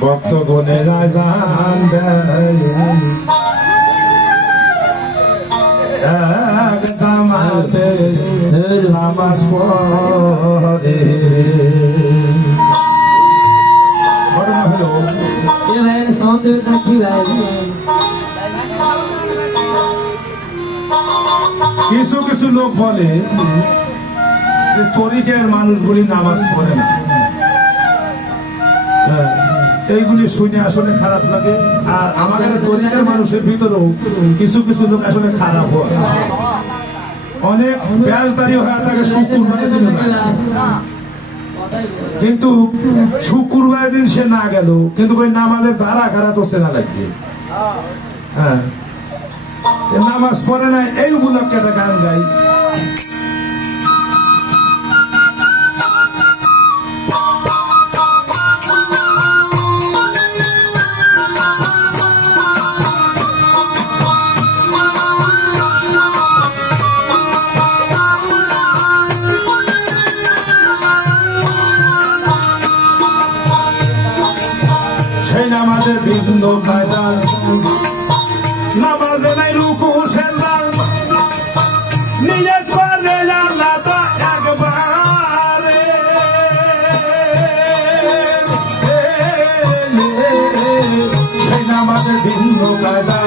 ভক্ত গনে রাজান দেয়। এক জামাতে নামাজ পড়ে। কিছু কিছু লোক বলে যে তরিকের মানুষগুলি নামাজ পড়ে না। হ্যাঁ, এইগুলি শুনে আসলে খারাপ লাগে। আর আমাদের তরিকের মানুষের ভিতরেও কিছু কিছু লোক আসলে খারাপ আছে। অনেক ব্যাসদারি হয়ে থাকে দিন কিন্তু শুক্রবার দিন সে না গেল, কিন্তু ওই নামাজের ধারা খারা তো চেনা লাগবে। হ্যাঁ। নামাজ পড়ে না এই উপলক্ষে একটা গান গাই নামাজের ভিন্ন কায়দা নামাজে নাই রুকু সেজদা নিজের পারে আল্লাহ একবারে সেই নামাজে ভিন্ন কায়দা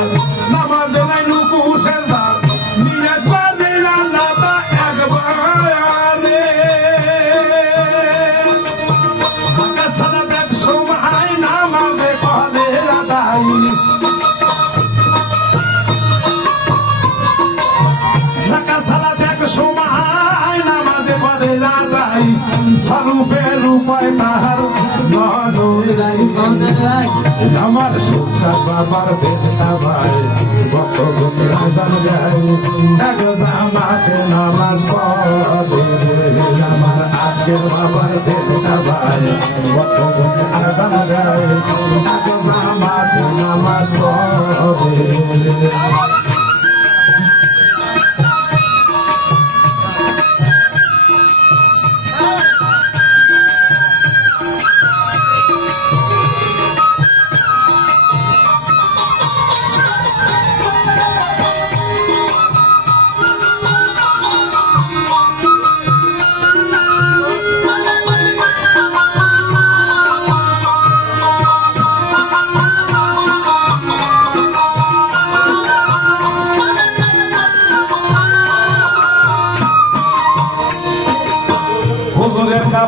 আমার সুখসার বাবার বেটা ভাই ভক্ত রাজান গাই এক জামাতে নামাজ পড়ে আমার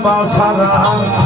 হুজুরের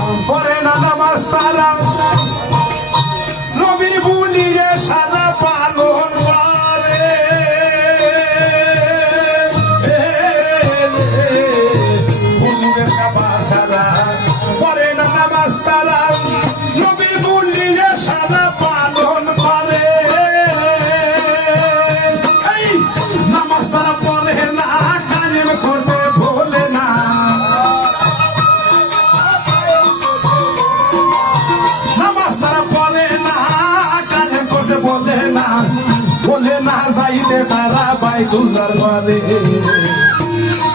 যাইতে তারা বাইতুল্লার ঘরে।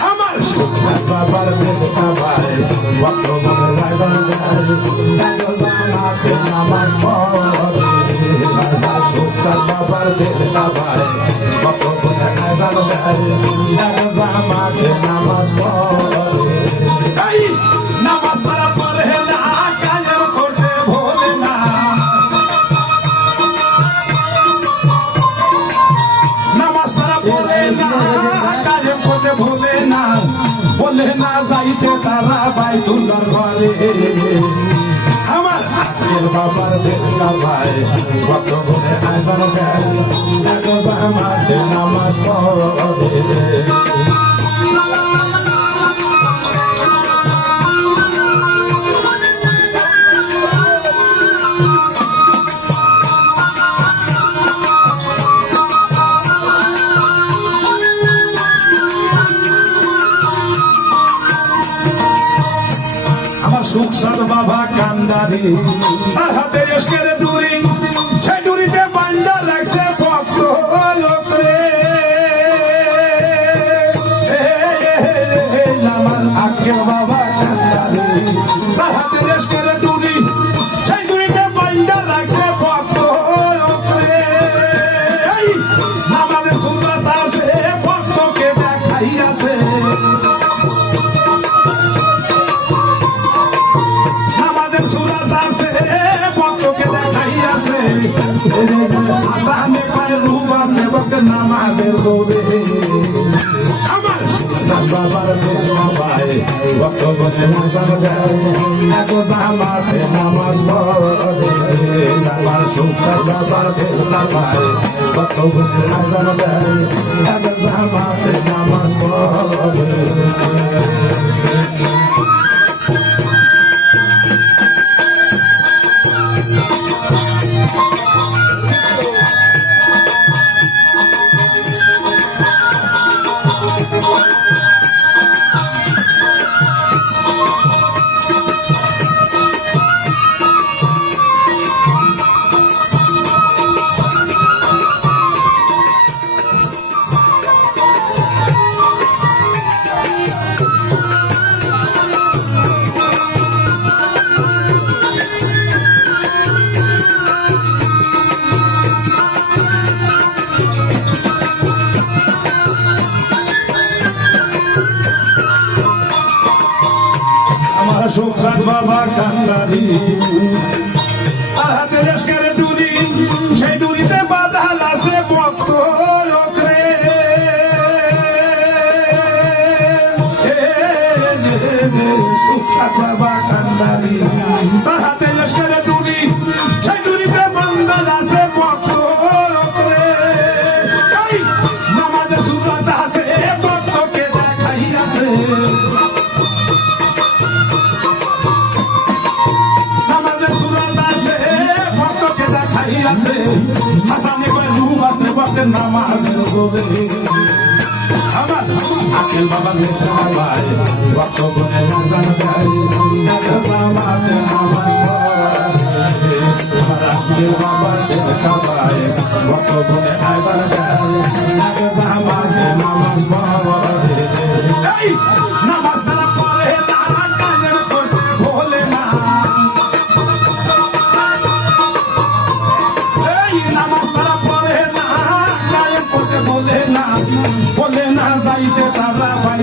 আমার সুখসার বাবার দেবতা ভাই ভক্ত বলে রাজার এত নামাজ পড়ে রাজা বাবার দেবতা ভাই ভক্ত বলে রাজার যাইতে তারা বাইতুল্লার ঘরে। আমার বাবার দেখা ভাই কত ঘুরে আসবে গায় এত জামাতে নামাজ পড়ে কান্দারি আর হাতে এসকের দূরি আশা মে পায় রুবা সেবক নামাজের হবে আমার বাবার বাবাই ভক্তবনে মজার দেয় এগো জামাতে নামাজ পড়ে আমার সুখসার বাবার ভেলা পায় ভক্তবনে মজার দেয় এগো জামাতে নামাজ পড়ে আমার সুখসাদ বাবা কান্দারি নামাজের জোরে আমার আকেল বাবা নেতা ভাই ভক্ত বলে রাজান যাই জামাতে আমার আকেল বাবা নেতা ভাই ভক্ত বলে না বলে না যাইতে তারা ভাই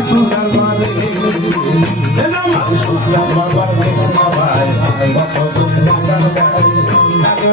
এ নামাজ সুন্দর বাবার ভাই কত বাবার গায়ে আগে